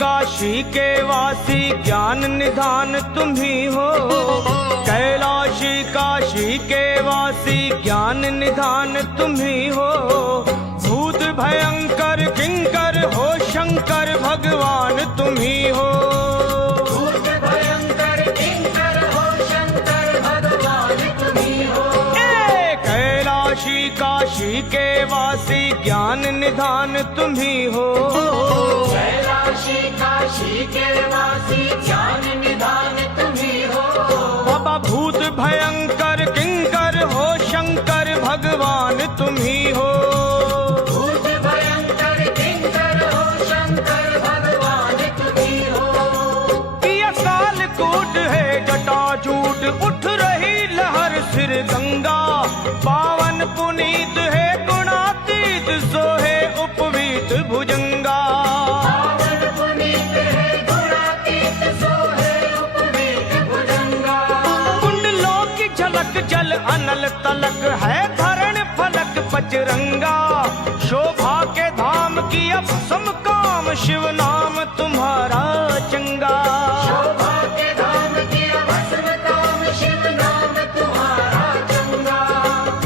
काशी के वासी ज्ञान निधान तुम ही हो। कैलाशी काशी के वासी ज्ञान निधान तुम ही हो। भूत भयंकर किंकर हो शंकर भगवान तुम ही हो। भूत भयंकर किंकर हो शंकर भगवान तुम ही हो। कैलाशी काशी के वासी ज्ञान निधान तुम ही हो। कैलाशी काशी के वासी ज्ञान निधान तुम ही हो। बाबा भूत भयंकर किंकर हो शंकर भगवान तुम ही हो। भूत भयंकर किंकर हो शंकर भगवान तुम ही हो। ये कालकूट है जटाजूट उठ रही लहर सिर गंगा। पावन पुनीत है गुणातीत सोहे उपवीत भुजंगा। पावन पुनीत है गुणातीत सोहे उपवीत भुजंगा। कुंडलों की झलक जल अनल तलक है धरण फलक पचरंगा। शोभा के धाम की अब समकाम शिव नाम तुम्हारा चंगा। शोभा के धाम की भस्म काम शिव नाम तुम्हारा चंगा।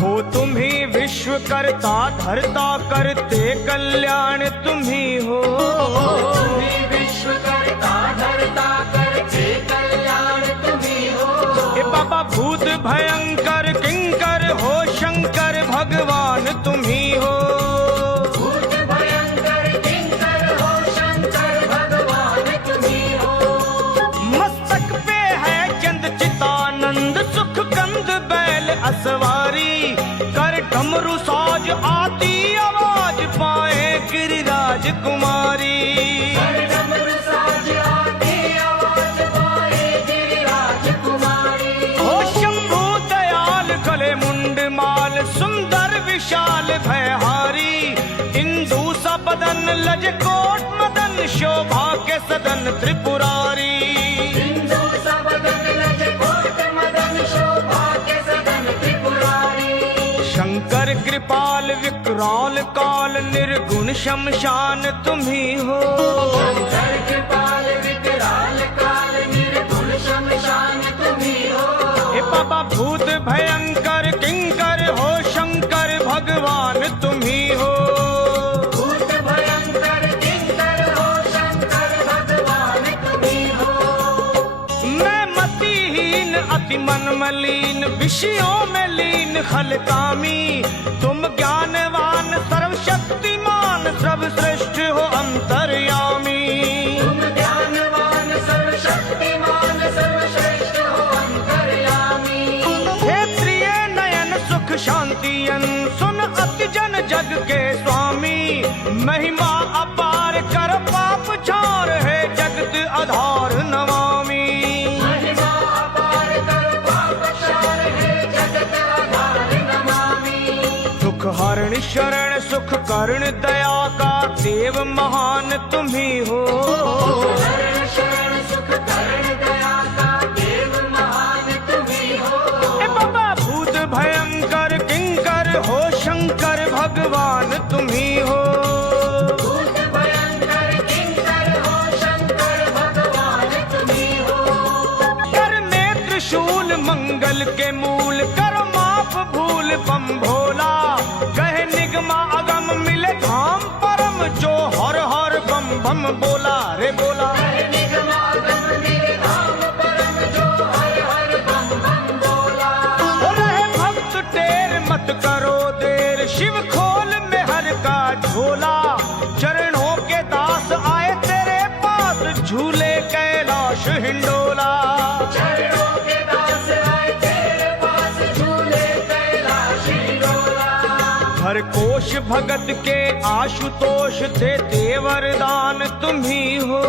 हो तुम ही विश्व करता धरता करते कल्याण तुम ही हो। तुम्ही विश्व करता धरता करते कल्याण तुम्ही हो। ए बाबा भूत भयंकर किंकर हो शंकर भगवान तुम ही हो। भूत भयंकर किंकर हो शंकर भगवान तुम्ही हो। मस्तक पे है चंद चितानंद सुख कंद बैल असवारी। कर डमरू साज आती आवाज पाए गिरिराज कुमारी। कर डमरू साज आती आवाज पाए गिरिराज कुमारी। ओ शंभु दयाल गले मुंड माल सुंदर विशाल भयहारी। इंदु सा बदन लज कोट मदन शोभा के सदन त्रिपुरारी। हिंदू सबदन लज कोट मदन शोभा के सदन त्रिपुरारी। शंकर कृपाल विकराल काल निर्गुण शमशान तुम ही हो। शंकर कृपाल विकराल काल निर्गुण शमशान तुम्ही हो। हे बाबा भूत भयंकर किंकर हो शंकर भगवान तुम ही हो। भूत भयंकर किंकर हो शंकर भगवान तुम्ही हो। मैं मतिहीन अति मन मलिन विषयों में लीन खलकामी। तुम ज्ञानवान सर्वशक्तिमान सर्वश्रेष्ठ हो अंतर्यामी। तुम ज्ञानवान सर्वशक्तिमान सर्वश्रेष्ठ हो अंतर्यामी। क्षेत्रीय नयन सुख शांति सुन अति जन जग के स्वामी। महिमा अपार कर पाप छार है जगत आधार नमामि। महिमा अपार कर पाप क्षार है जगत आधार नमामि। दुख हरण शरण सुख कर्ण दया का देव महान तुम ही हो। शरण शरण सुख करण दया का देव महान तुम्ही हो। ए बाबा भूत भयंकर किंकर हो शंकर भगवान तुम ही हो। भूत भयंकर किंकर हो शंकर भगवान तुम्ही हो। कर नेत्र शूल मंगल के मूल कर माप भूल बम भोला। कहे निगमा अगम मिले धाम परम जो हर हर बम बम बोला रे बोला। निगमागम मिले धाम परम जो हर हर बम बम बोला। हो रहे भक्त टेर मत करो देर शिव खोल में हर का झोला। चरणों के दास आए तेरे पास झूले कैलाश हिंडोला। चरणों के दास आए तेरे पास झूले कैलाश हिंडोला। हर कोश भगत के आशुतोष देते वरदान तुम ही हो।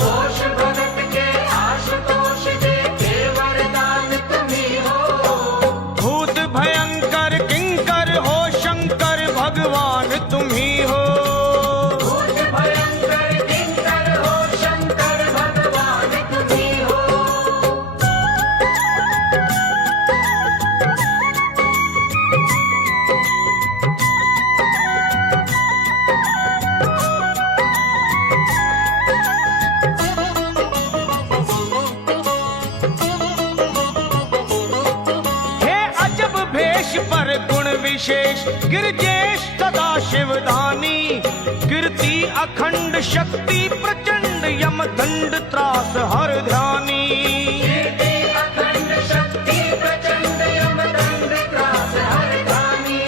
घोष भगत के आशुतोष देते वरदान तुम्ही हो। भूत भयंकर किंकर हो शंकर भगवान तुम ही हो। भूत भयंकर किंकर हो शंकर भगवान तुम्ही हो। विशेष गिरजेश सदा शिवदानी, कीर्ति अखंड शक्ति प्रचंड यम दंड त्रास हर ध्यानी। कीर्ति अखंड शक्ति प्रचंड यम दंड त्रास हर ध्यानी।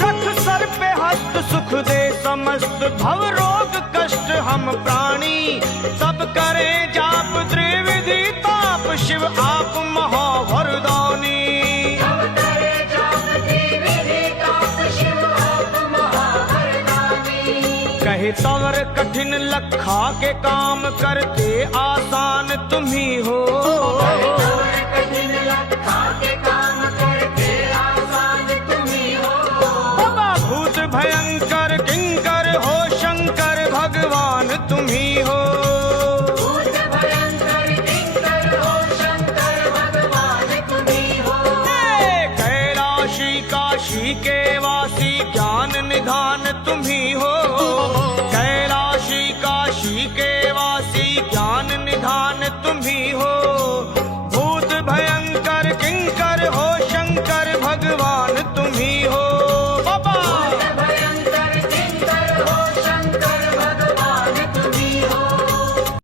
रथ सर पे हस्त सुख दे समस्त भव रोग कष्ट हम प्राणी, सब करे जाप त्रिविधि ताप शिव आप महावरदानी। सब करे जाप त्रिविधि ताप शिव आप महावरदानी। कहे तवर कठिन लखा के काम करते आसान तुम्ही हो, तवर कठिन लखा के काम करते आसान तुम्ही हो। बाबा भूत भयंकर किंकर हो शंकर भगवान तुम्ही हो। भूत भयंकर किंकर हो शंकर भगवान तुम्ही हो। कैलाशी काशी के वासी ज्ञान निधान तुम्ही